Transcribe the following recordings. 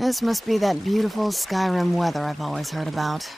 This must be that beautiful Skyrim weather I've always heard about.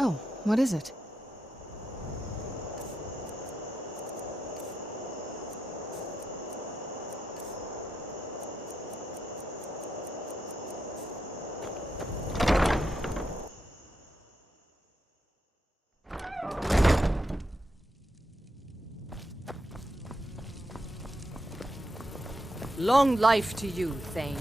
Oh, what is it? Long life to you, Thane.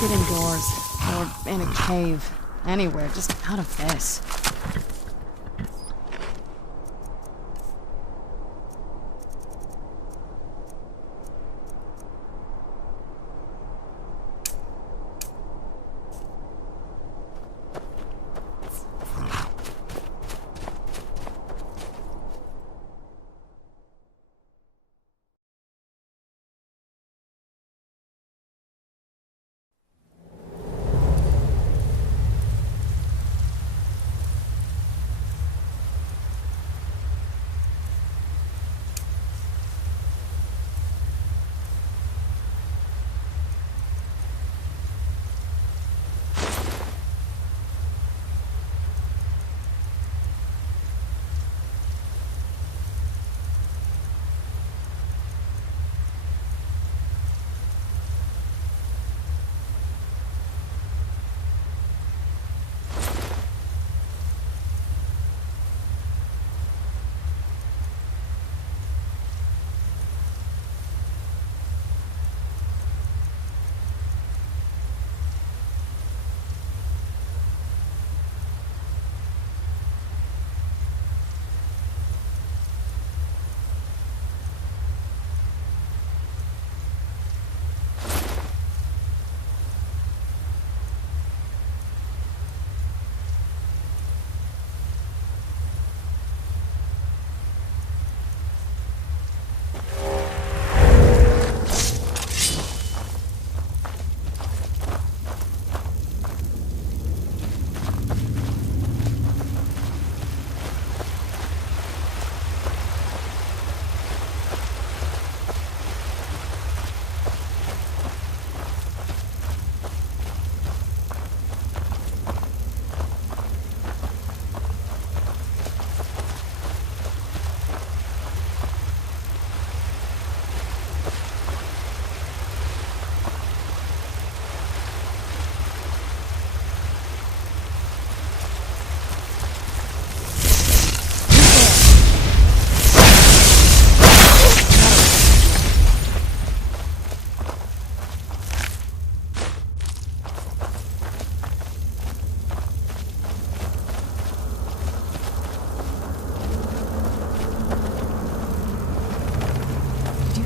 Get indoors. Or in a cave. Anywhere, just out of this.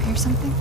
Or something?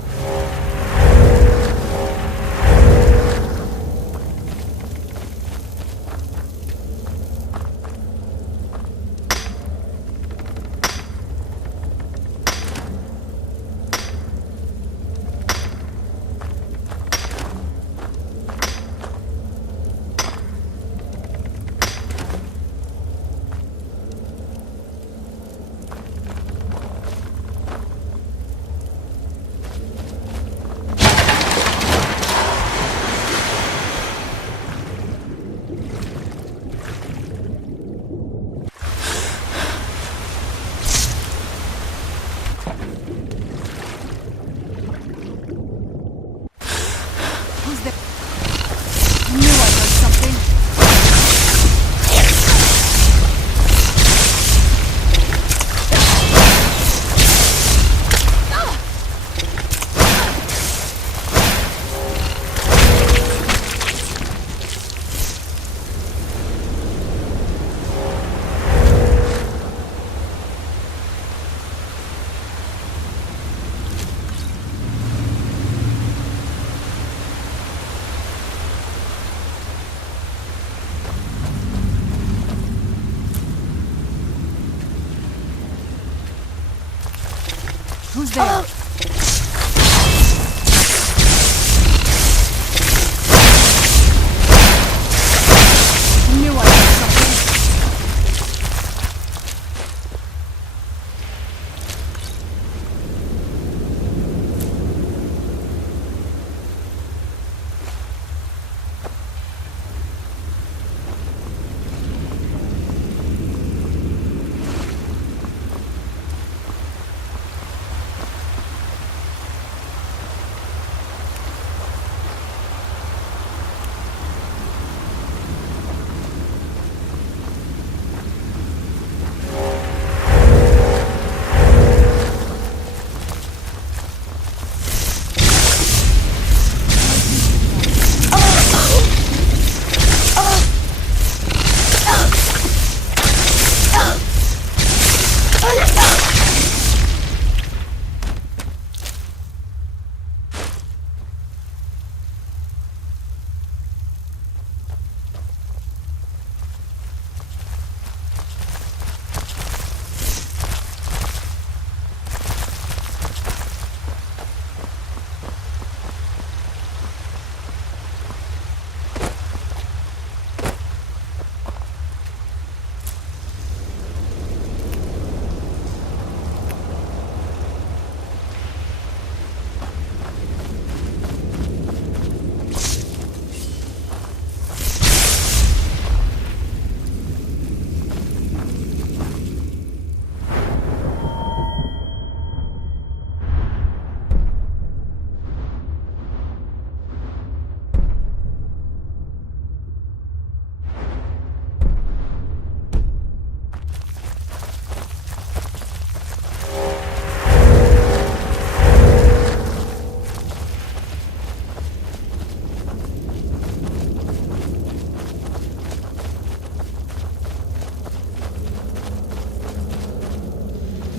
Who's there? I knew I heard something.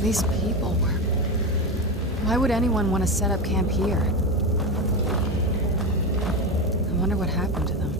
These people were... Why would anyone want to set up camp here? I wonder what happened to them.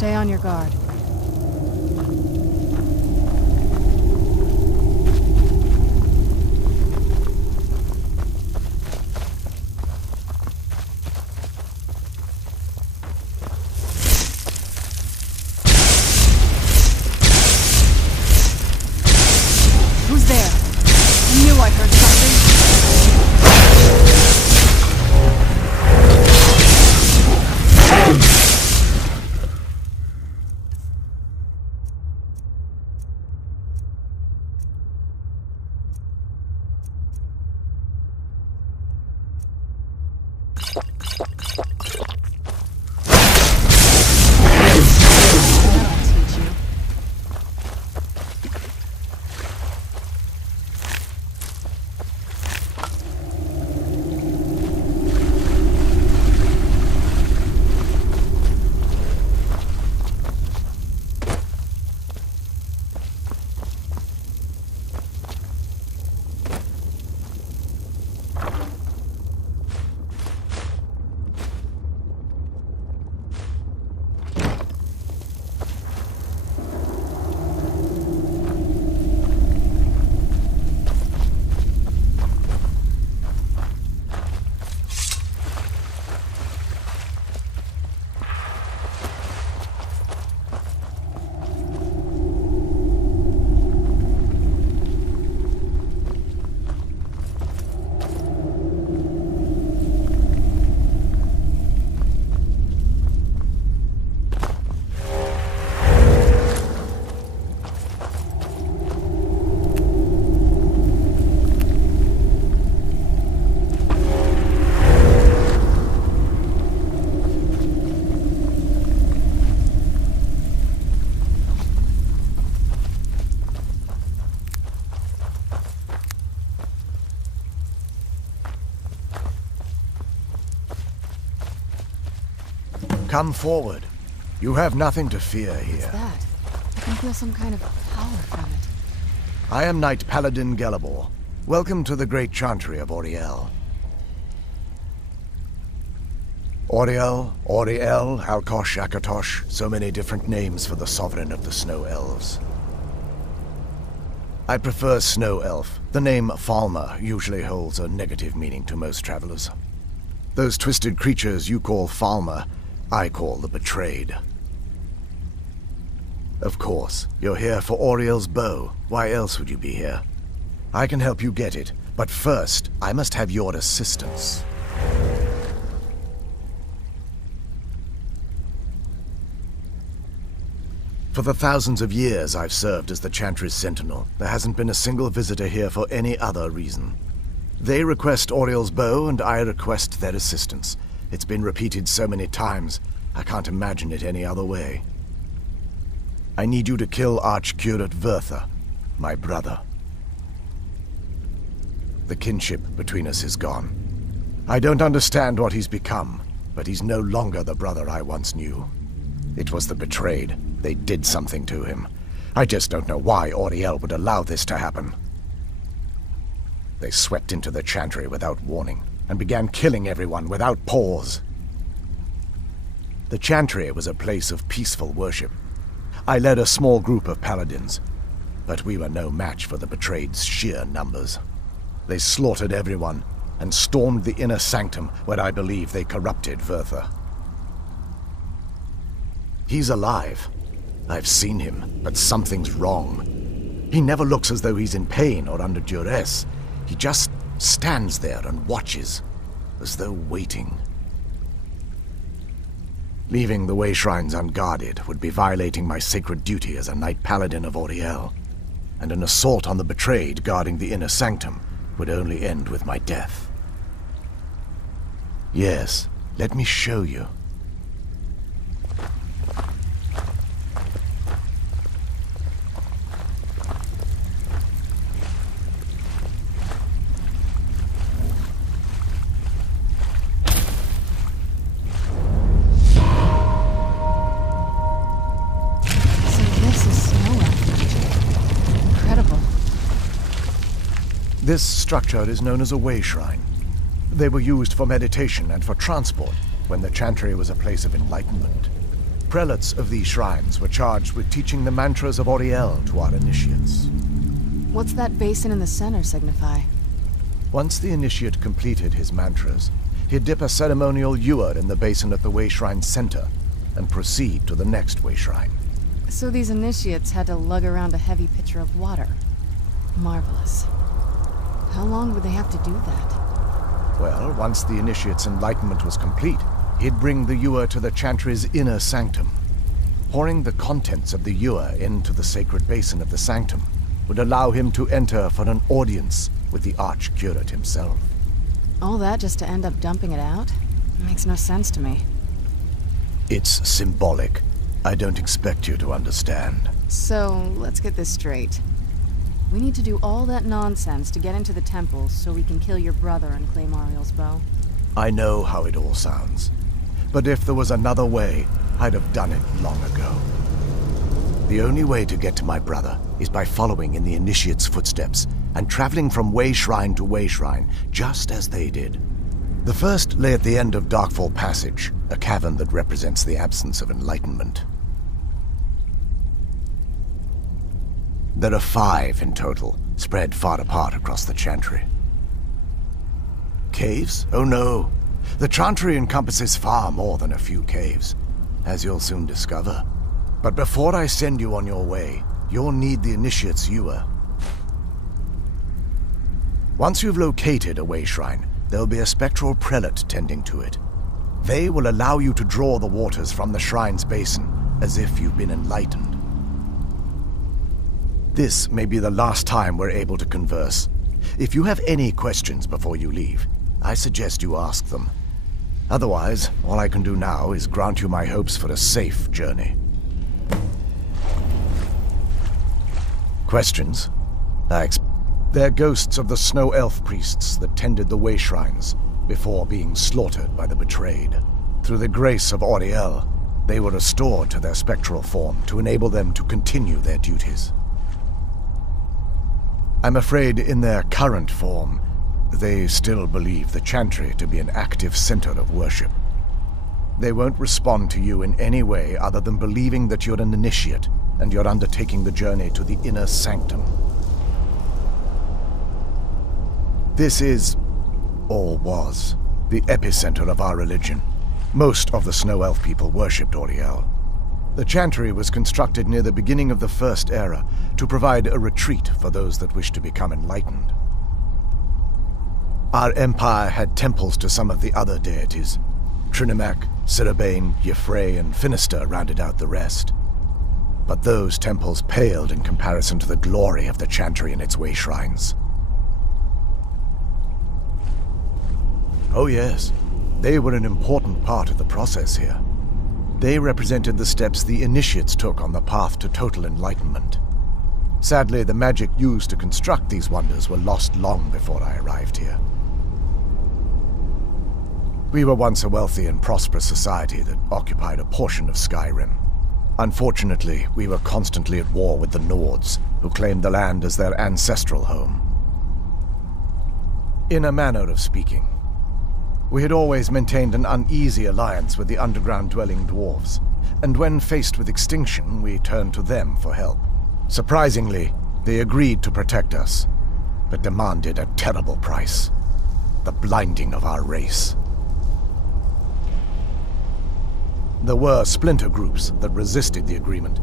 Stay on your guard. Who's there? I knew I heard something. Come forward. You have nothing to fear What's here. that? I can feel some kind of power from it. I am Knight Paladin Gelibor. Welcome to the great chantry of Auriel. Auriel, Auriel, Alkosh, Akatosh, so many different names for the sovereign of the Snow Elves. I prefer Snow Elf. The name Falmer usually holds a negative meaning to most travelers. Those twisted creatures you call Falmer, I call the Betrayed. Of course, you're here for Auriel's bow. Why else would you be here? I can help you get it, but first, I must have your assistance. For the thousands of years I've served as the Chantry's sentinel, there hasn't been a single visitor here for any other reason. They request Auriel's bow, and I request their assistance. It's been repeated so many times, I can't imagine it any other way. I need you to kill Archcurate Vertha, my brother. The kinship between us is gone. I don't understand what he's become, but he's no longer the brother I once knew. It was the Betrayed. They did something to him. I just don't know why Auriel would allow this to happen. They swept into the Chantry without warning, and began killing everyone without pause. The Chantry was a place of peaceful worship. I led a small group of paladins, but we were no match for the Betrayed's sheer numbers. They slaughtered everyone, and stormed the inner sanctum where I believe they corrupted Vertha. He's alive. I've seen him, but something's wrong. He never looks as though he's in pain or under duress. He just stands there and watches, as though waiting. Leaving the way shrines unguarded would be violating my sacred duty as a Knight Paladin of Auriel, and an assault on the Betrayed guarding the inner sanctum would only end with my death. Yes, let me show you. This structure is known as a way shrine. They were used for meditation and for transport when the Chantry was a place of enlightenment. Prelates of these shrines were charged with teaching the mantras of Auriel to our initiates. What's that basin in the center signify? Once the initiate completed his mantras, he'd dip a ceremonial ewer in the basin at the way shrine's center and proceed to the next way shrine. So these initiates had to lug around a heavy pitcher of water. Marvelous. How long would they have to do that? Well, once the initiate's enlightenment was complete, he'd bring the ewer to the Chantry's inner sanctum. Pouring the contents of the ewer into the sacred basin of the sanctum would allow him to enter for an audience with the Archcurate himself. All that just to end up dumping it out? Makes no sense to me. It's symbolic. I don't expect you to understand. So, let's get this straight. We need to do all that nonsense to get into the temple so we can kill your brother and claim Auriel's bow. I know how it all sounds. But if there was another way, I'd have done it long ago. The only way to get to my brother is by following in the initiate's footsteps and traveling from way shrine to way shrine, just as they did. The first lay at the end of Darkfall Passage, a cavern that represents the absence of enlightenment. There are 5 in total, spread far apart across the Chantry. Caves? Oh no. The Chantry encompasses far more than a few caves, as you'll soon discover. But before I send you on your way, you'll need the initiate's ewer. Once you've located a way shrine, there'll be a spectral prelate tending to it. They will allow you to draw the waters from the shrine's basin, as if you've been enlightened. This may be the last time we're able to converse. If you have any questions before you leave, I suggest you ask them. Otherwise, all I can do now is grant you my hopes for a safe journey. Questions? They're ghosts of the Snow Elf priests that tended the way shrines before being slaughtered by the Betrayed. Through the grace of Auriel, they were restored to their spectral form to enable them to continue their duties. I'm afraid in their current form, they still believe the Chantry to be an active center of worship. They won't respond to you in any way other than believing that you're an initiate and you're undertaking the journey to the inner sanctum. This is, or was, the epicenter of our religion. Most of the Snow Elf people worshipped Auriel. The Chantry was constructed near the beginning of the First Era to provide a retreat for those that wished to become enlightened. Our empire had temples to some of the other deities. Trinimac, Sirabane, Yefrey, and Finister rounded out the rest. But those temples paled in comparison to the glory of the Chantry and its way shrines. Oh yes, they were an important part of the process here. They represented the steps the initiates took on the path to total enlightenment. Sadly, the magic used to construct these wonders were lost long before I arrived here. We were once a wealthy and prosperous society that occupied a portion of Skyrim. Unfortunately, we were constantly at war with the Nords, who claimed the land as their ancestral home. In a manner of speaking, we had always maintained an uneasy alliance with the underground-dwelling dwarves, and when faced with extinction, we turned to them for help. Surprisingly, they agreed to protect us, but demanded a terrible price: the blinding of our race. There were splinter groups that resisted the agreement,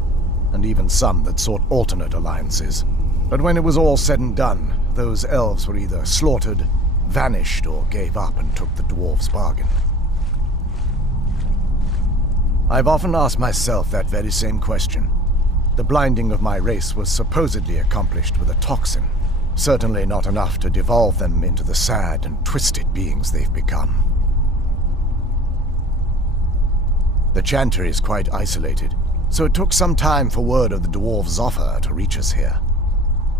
and even some that sought alternate alliances. But when it was all said and done, those elves were either slaughtered, vanished, or gave up and took the dwarves' bargain. I've often asked myself that very same question. The blinding of my race was supposedly accomplished with a toxin, certainly not enough to devolve them into the sad and twisted beings they've become. The Chantry is quite isolated, so it took some time for word of the dwarves' offer to reach us here.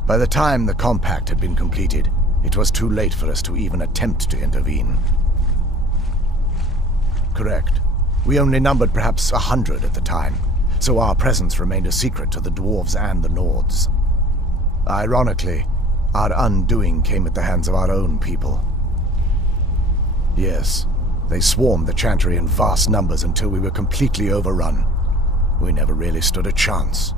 By the time the compact had been completed, it was too late for us to even attempt to intervene. Correct. We only numbered perhaps 100 at the time, so our presence remained a secret to the dwarves and the Nords. Ironically, our undoing came at the hands of our own people. Yes, they swarmed the Chantry in vast numbers until we were completely overrun. We never really stood a chance.